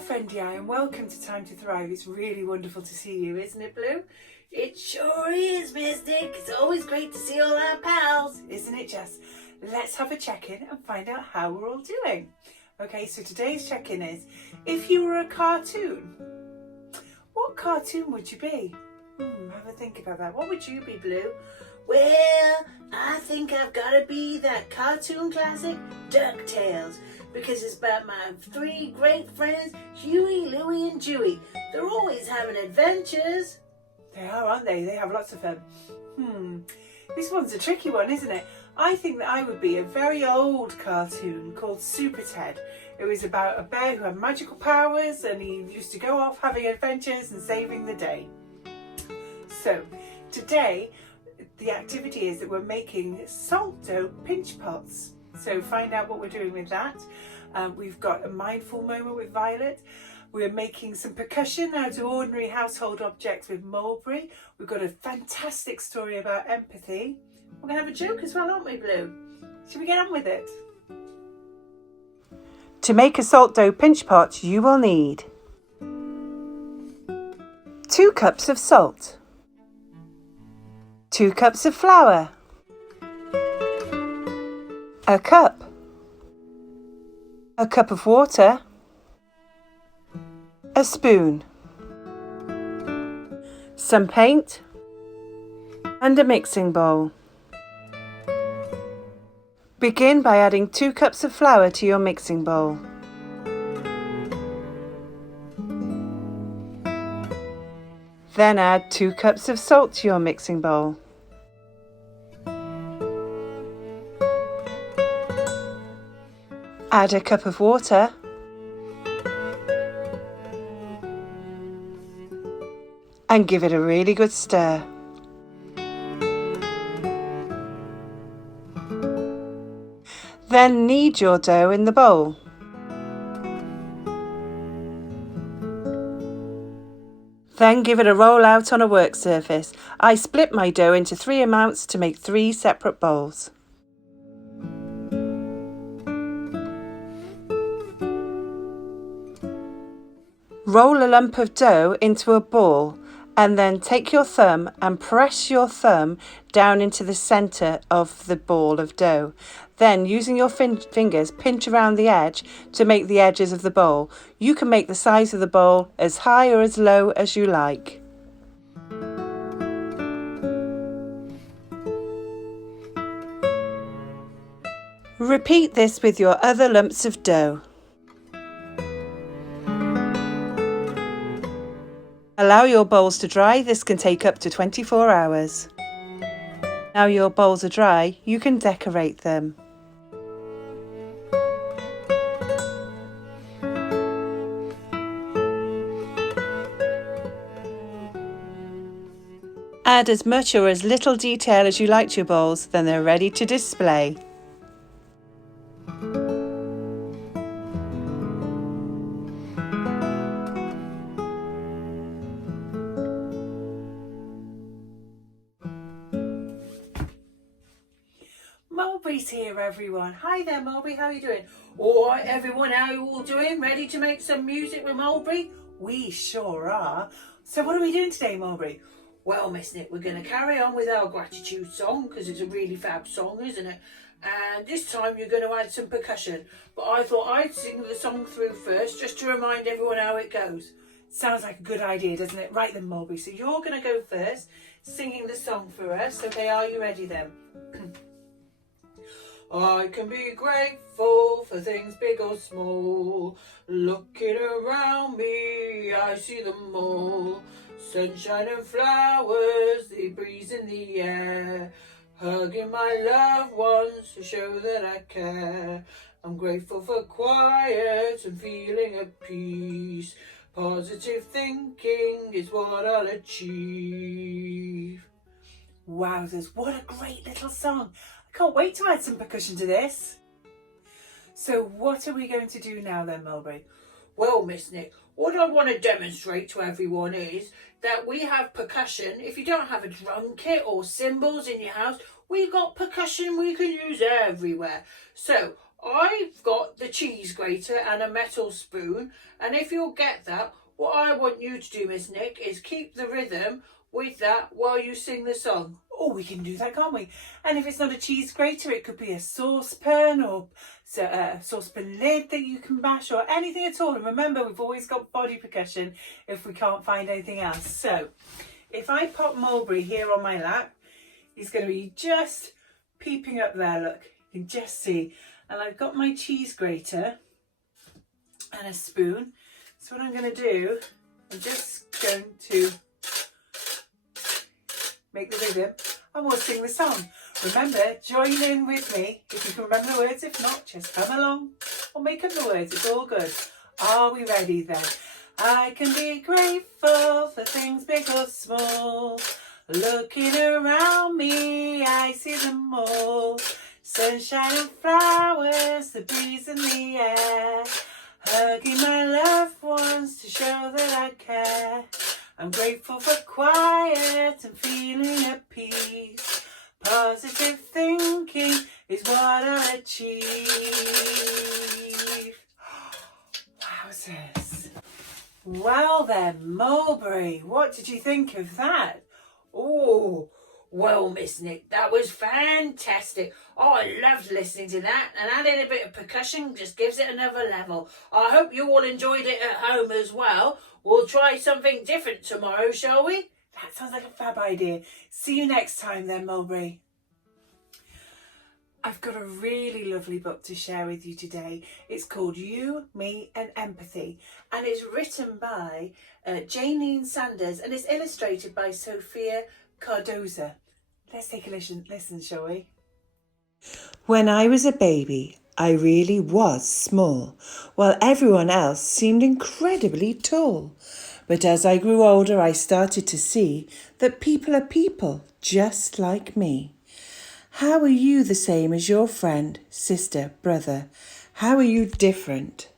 Friendy eye, and welcome to Time to Thrive. It's really wonderful to see you, isn't it, Blue? It sure is, Mystic. It's always great to see all our pals, isn't it, Jess? Let's have a check-in and find out how we're all doing. Okay, so today's check-in is, if you were a cartoon, what cartoon would you be? Have a think about that. What would you be, Blue? Well, I think I've got to be that cartoon classic, DuckTales, because it's about my three great friends, Huey, Louie and Dewey. They're always having adventures. They are, aren't they? They have lots of fun. This one's a tricky one, isn't it? I think that I would be a very old cartoon called Super Ted. It was about a bear who had magical powers and he used to go off having adventures and saving the day. So, today, the activity is that we're making salt dough pinch pots. So find out what we're doing with that. We've got a mindful moment with Violet. We're making some percussion out of ordinary household objects with Mulberry. We've got a fantastic story about empathy. We're going to have a joke as well, aren't we, Blue? Should we get on with it? To make a salt dough pinch pot, you will need 2 cups of salt, 2 cups of flour, a cup of water, a spoon, some paint and a mixing bowl. Begin by adding 2 cups of flour to your mixing bowl. Then add 2 cups of salt to your mixing bowl. Add a cup of water and give it a really good stir. Then knead your dough in the bowl. Then give it a roll out on a work surface. I split my dough into 3 amounts to make 3 separate bowls. Roll a lump of dough into a ball and then take your thumb and press your thumb down into the centre of the ball of dough. Then, using your fingers, pinch around the edge to make the edges of the bowl. You can make the size of the bowl as high or as low as you like. Repeat this with your other lumps of dough. Allow your bowls to dry. This can take up to 24 hours. Now your bowls are dry, you can decorate them. Add as much or as little detail as you like to your bowls, then they're ready to display. Mulberry's here, everyone. Hi there, Mulberry. How are you doing? All right, everyone. How are you all doing? Ready to make some music with Mulberry? We sure are. So what are we doing today, Mulberry? Well, Miss Nick, we're going to carry on with our gratitude song because it's a really fab song, isn't it? And this time you're going to add some percussion. But I thought I'd sing the song through first just to remind everyone how it goes. Sounds like a good idea, doesn't it? Right then, Mulberry. So you're going to go first, singing the song for us. Okay, are you ready then? I can be grateful for things big or small. Looking around me, I see them all. Sunshine and flowers, the breeze in the air. Hugging my loved ones to show that I care. I'm grateful for quiet and feeling at peace. Positive thinking is what I'll achieve. Wowzers, what a great little song. I can't wait to add some percussion to this. So what are we going to do now then, Mulberry? Well, Miss Nick, what I want to demonstrate to everyone is that we have percussion. If you don't have a drum kit or cymbals in your house, we got percussion we can use everywhere. So I've got the cheese grater and a metal spoon, and if you'll get that, what I want you to do, Miss Nick, is keep the rhythm with that while you sing the song. Oh, we can do that, can't we? And if it's not a cheese grater, it could be a saucepan or a saucepan lid that you can bash or anything at all. And remember, we've always got body percussion if we can't find anything else. So if I pop Mulberry here on my lap, he's going to be just peeping up there. Look, you can just see. And I've got my cheese grater and a spoon. So what I'm going to do, I'm just going to make the rhythm and we'll sing the song. Remember, join in with me if you can remember the words. If not, just come along or make up the words. It's all good. Are we ready then? I can be grateful for things big or small. Looking around me, I see them all. Sunshine and flowers, the breeze in the air. Hugging my loved ones to show that I care. I'm grateful for quiet and feeling at peace. Positive thinking is what I'll achieve. Wowzers. Well then, Mulberry, what did you think of that? Oh, well, Miss Nick, that was fantastic. Oh, I loved listening to that, and adding a bit of percussion just gives it another level. I hope you all enjoyed it at home as well. We'll try something different tomorrow, shall we? That sounds like a fab idea. See you next time then, Mulberry. I've got a really lovely book to share with you today. It's called You, Me and Empathy, and it's written by Janine Sanders, and it's illustrated by Sophia Cardoza. Let's take a listen, shall we? When I was a baby, I really was small, while everyone else seemed incredibly tall. But as I grew older, I started to see that people are people just like me. How are you the same as your friend, sister, brother? How are you different?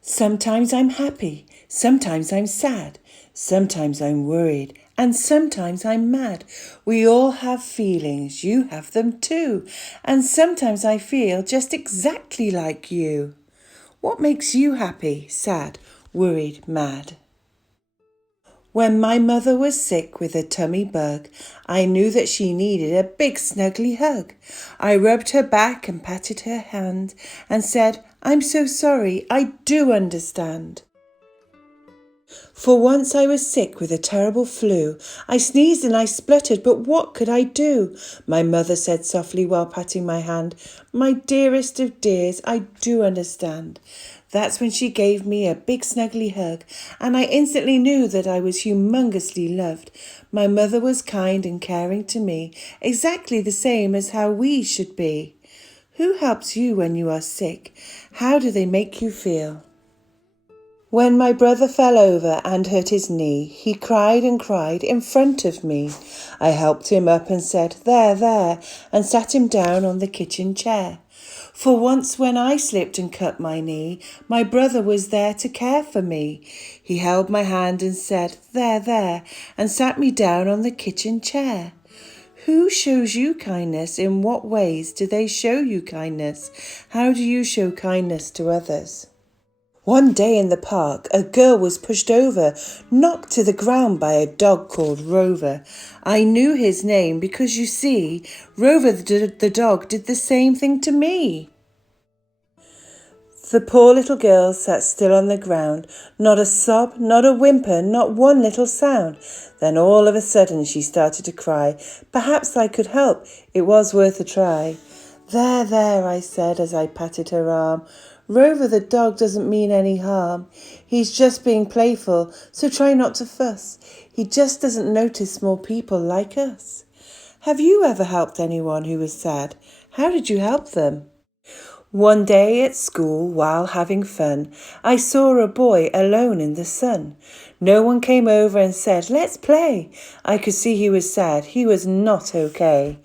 Sometimes I'm happy, sometimes I'm sad, sometimes I'm worried, and sometimes I'm mad. We all have feelings, you have them too, and sometimes I feel just exactly like you. What makes you happy, sad, worried, mad? When my mother was sick with a tummy bug, I knew that she needed a big snuggly hug. I rubbed her back and patted her hand and said, "I'm so sorry, I do understand." For once I was sick with a terrible flu. I sneezed and I spluttered, but what could I do? My mother said softly while patting my hand, "My dearest of dears, I do understand." That's when she gave me a big snuggly hug, and I instantly knew that I was humongously loved. My mother was kind and caring to me, exactly the same as how we should be. Who helps you when you are sick? How do they make you feel? When my brother fell over and hurt his knee, he cried and cried in front of me. I helped him up and said, "There, there," and sat him down on the kitchen chair. For once when I slipped and cut my knee, my brother was there to care for me. He held my hand and said, "There, there," and sat me down on the kitchen chair. Who shows you kindness? In what ways do they show you kindness? How do you show kindness to others? One day in the park, a girl was pushed over, knocked to the ground by a dog called Rover. I knew his name because, you see, Rover the dog did the same thing to me. The poor little girl sat still on the ground, not a sob, not a whimper, not one little sound. Then all of a sudden she started to cry. Perhaps I could help, it was worth a try. "There, there," I said as I patted her arm. "Rover the dog doesn't mean any harm. He's just being playful, so try not to fuss. He just doesn't notice small people like us." Have you ever helped anyone who was sad? How did you help them? One day at school, while having fun, I saw a boy alone in the sun. No one came over and said, "Let's play." I could see he was sad. He was not okay.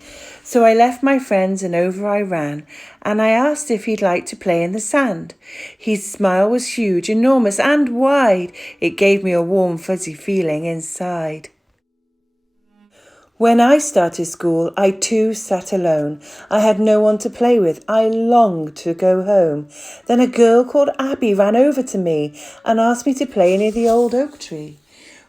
So I left my friends and over I ran, and I asked if he'd like to play in the sand. His smile was huge, enormous and wide. It gave me a warm, fuzzy feeling inside. When I started school, I too sat alone. I had no one to play with. I longed to go home. Then a girl called Abby ran over to me and asked me to play near the old oak tree.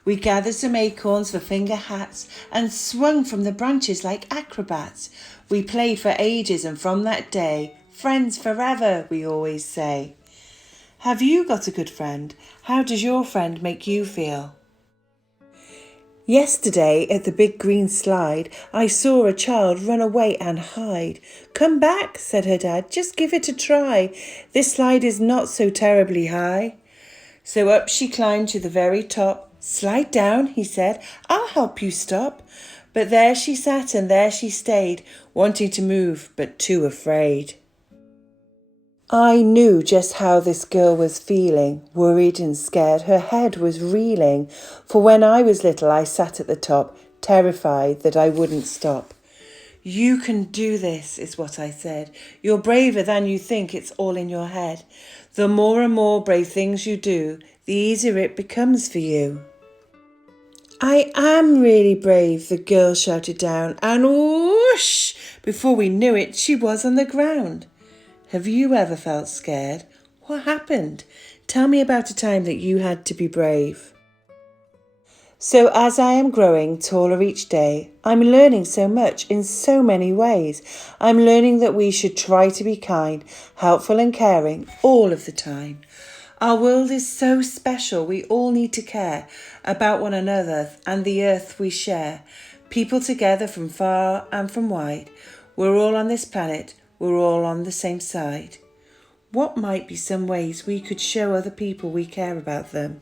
We gathered some acorns for finger hats and swung from the branches like acrobats. We played for ages, and from that day, friends forever, we always say. Have you got a good friend? How does your friend make you feel? Yesterday, at the big green slide, I saw a child run away and hide. "Come back," said her dad, "just give it a try. This slide is not so terribly high." So up she climbed to the very top. "Slide down," he said, "I'll help you stop." But there she sat and there she stayed, wanting to move, but too afraid. I knew just how this girl was feeling, worried and scared. Her head was reeling, for when I was little I sat at the top, terrified that I wouldn't stop. "You can do this," is what I said. "You're braver than you think, it's all in your head. The more and more brave things you do, the easier it becomes for you." "I am really brave," the girl shouted down, and whoosh! Before we knew it, she was on the ground. Have you ever felt scared? What happened? Tell me about a time that you had to be brave. So as I am growing taller each day, I'm learning so much in so many ways. I'm learning that we should try to be kind, helpful and caring all of the time. Our world is so special, we all need to care about one another and the earth we share. People together from far and from wide. We're all on this planet, we're all on the same side. What might be some ways we could show other people we care about them?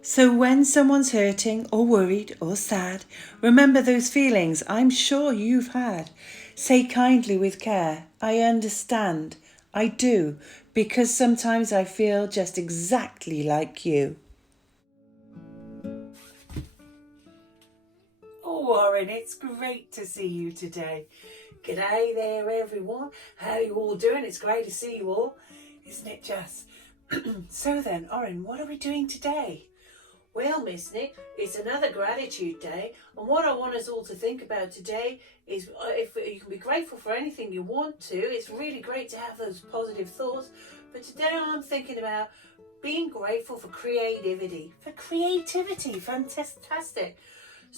So when someone's hurting or worried or sad, remember those feelings I'm sure you've had. Say kindly with care, "I understand, I do, because sometimes I feel just exactly like you." Oh, Oren, it's great to see you today. G'day there, everyone. How you all doing? It's great to see you all, isn't it, Jess? So then, Oren, what are we doing today? Well, Miss Nick, it's another gratitude day, and what I want us all to think about today is if you can be grateful for anything you want to. It's really great to have those positive thoughts, but today I'm thinking about being grateful for creativity. Fantastic.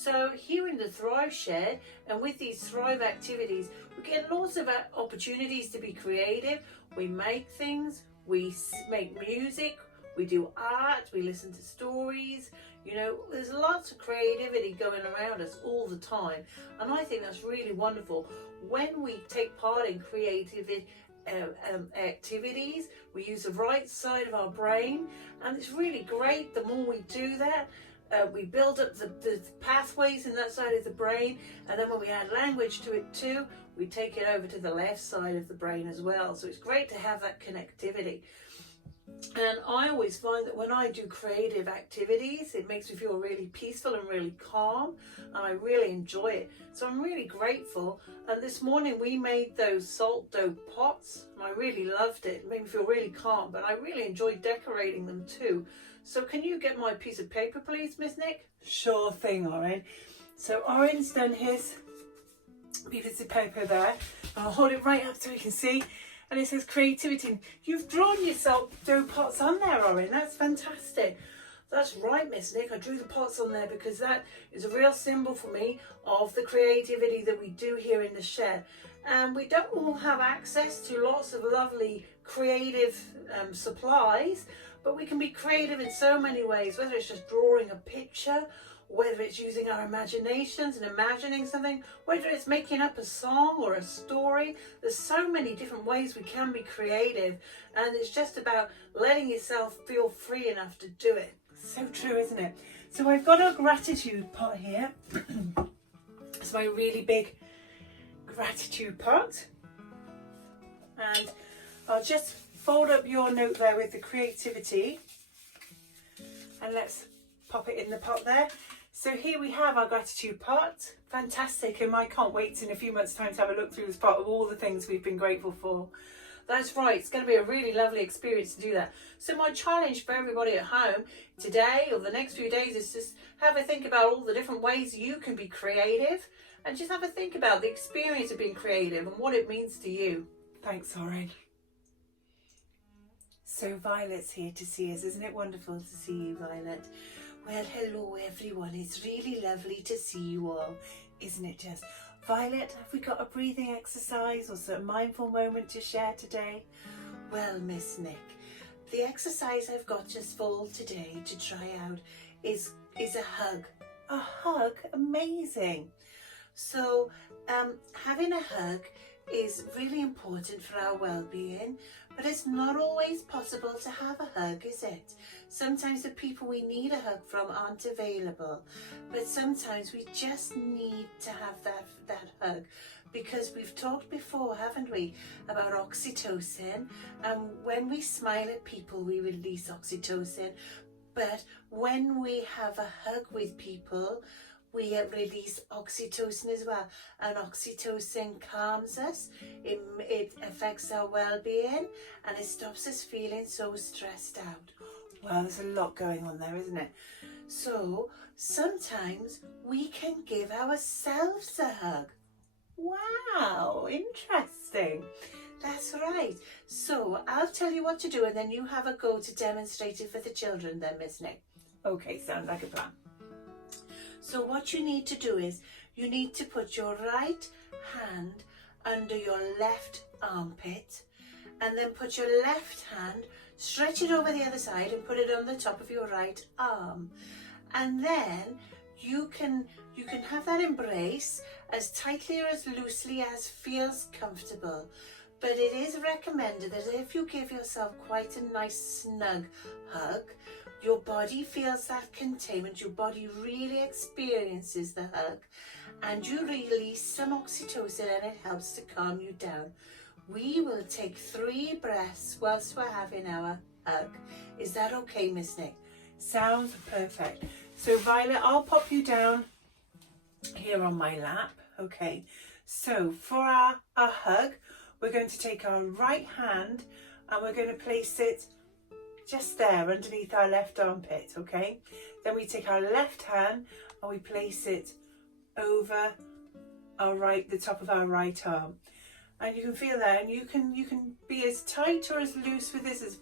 So here in the Thrive Shed and with these Thrive activities, we get lots of opportunities to be creative. We make things, we make music, we do art, we listen to stories. You know, there's lots of creativity going around us all the time. And I think that's really wonderful. When we take part in creativity activities, we use the right side of our brain, and it's really great the more we do that. We build up the pathways in that side of the brain, and then when we add language to it too, we take it over to the left side of the brain as well. So it's great to have that connectivity. And I always find that when I do creative activities, it makes me feel really peaceful and really calm, and I really enjoy it. So I'm really grateful. And this morning we made those salt dough pots, and I really loved it. It made me feel really calm, but I really enjoyed decorating them too. So can you get my piece of paper, please, Miss Nick? Sure thing, Oren. So Oren's done his piece of paper there. I'll hold it right up so you can see. And it says creativity. You've drawn your salt dough pots on there, Oren. That's fantastic. That's right, Miss Nick. I drew the pots on there because that is a real symbol for me of the creativity that we do here in the shed. And we don't all have access to lots of lovely creative supplies, but we can be creative in so many ways, whether it's just drawing a picture, whether it's using our imaginations and imagining something, whether it's making up a song or a story. There's so many different ways we can be creative, and it's just about letting yourself feel free enough to do it. So true, isn't it? So I've got a gratitude pot here. It's my really big gratitude pot. And I'll just fold up your note there with the creativity, and let's pop it in the pot there. So here we have our gratitude pot. Fantastic, and I can't wait in a few months' time to have a look through this pot of all the things we've been grateful for. That's right, it's going to be a really lovely experience to do that. So my challenge for everybody at home today or the next few days is just have a think about all the different ways you can be creative, and just have a think about the experience of being creative and what it means to you. Thanks, Oren. So Violet's here to see us. Isn't it wonderful to see you, Violet? Well, hello everyone. It's really lovely to see you all. Isn't it just? Violet, have we got a breathing exercise or some mindful moment to share today? Well, Miss Nick, the exercise I've got just for today to try out is a hug. A hug? Amazing. So having a hug is really important for our well-being, but it's not always possible to have a hug, is it? Sometimes the people we need a hug from aren't available, but sometimes we just need to have that hug, because we've talked before, haven't we, about oxytocin, and when we smile at people we release oxytocin, but when we have a hug with people we release oxytocin as well, and oxytocin calms us, it affects our well-being, and it stops us feeling so stressed out. Wow, there's a lot going on there, isn't it? So sometimes we can give ourselves a hug. Wow, interesting. That's right. So I'll tell you what to do, and then you have a go to demonstrate it for the children then, Miss Nick. Okay, sounds like a plan. So what you need to do is you need to put your right hand under your left armpit, and then put your left hand, stretch it over the other side and put it on the top of your right arm. And then you can have that embrace as tightly or as loosely as feels comfortable. But it is recommended that if you give yourself quite a nice snug hug, your body feels that containment, your body really experiences the hug, and you release some oxytocin, and it helps to calm you down. We will take 3 breaths whilst we're having our hug. Is that okay, Miss Nick? Sounds perfect. So Violet, I'll pop you down here on my lap. Okay, so for our hug, we're going to take our right hand and we're going to place it just there underneath our left armpit, okay? Then we take our left hand and we place it over the top of our right arm. And you can feel that, and you can be as tight or as loose with this as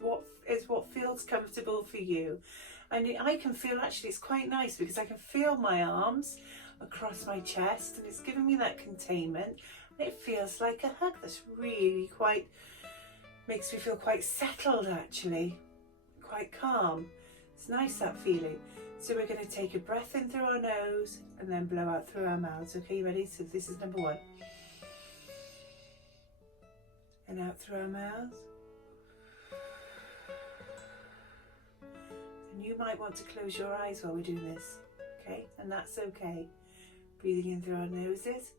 what feels comfortable for you. And I can feel, actually it's quite nice because I can feel my arms across my chest, and it's giving me that containment. And it feels like a hug that's really makes me feel quite settled, actually. Quite calm. It's nice, that feeling. So we're going to take a breath in through our nose and then blow out through our mouths. Okay, you ready? So this is number 1. And out through our mouths. And you might want to close your eyes while we do this. Okay, and that's okay. Breathing in through our noses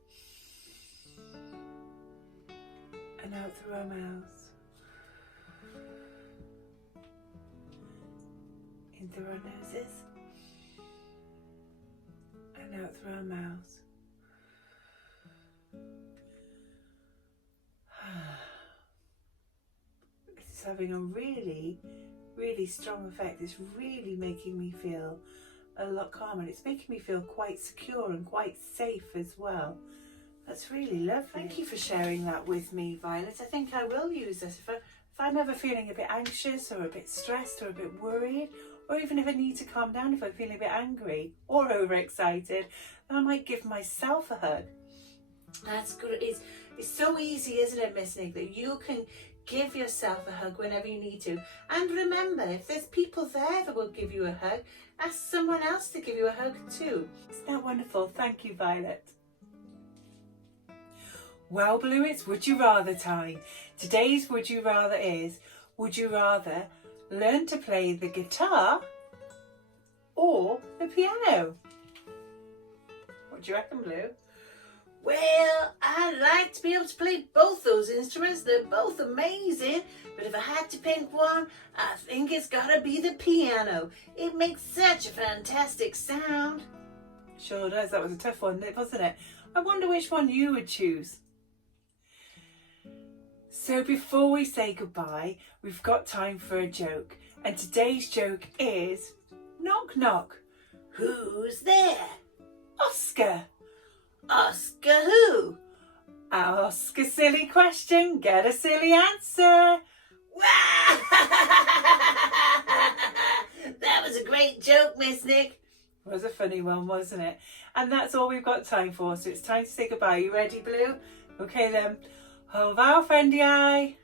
and out through our mouths. In through our noses and out through our mouths. This is having a really, really strong effect. It's really making me feel a lot calmer. It's making me feel quite secure and quite safe as well. That's really lovely. Thank you for sharing that with me, Violet. I think I will use this if I'm ever feeling a bit anxious or a bit stressed or a bit worried, or even if I need to calm down, if I'm feeling a bit angry or overexcited, then I might give myself a hug. That's good. It's so easy, isn't it, Miss Nick, that you can give yourself a hug whenever you need to. And remember, if there's people there that will give you a hug, ask someone else to give you a hug too. Isn't that wonderful? Thank you, Violet. Well, Blue, it's Would You Rather time. Today's Would You Rather is, would you rather learn to play the guitar or the piano? What do you reckon, Blue? Well, I'd like to be able to play both those instruments. They're both amazing. But if I had to pick one, I think it's gotta be the piano. It makes such a fantastic sound. Sure does. That was a tough one, wasn't it? I wonder which one you would choose. So before we say goodbye, we've got time for a joke. And today's joke is, knock knock. Who's there? Oscar. Oscar who? Ask a silly question, get a silly answer. That was a great joke, Miss Nick. It was a funny one, wasn't it? And that's all we've got time for, so it's time to say goodbye. You ready, Blue? Okay then. Au revoir, friendy eye.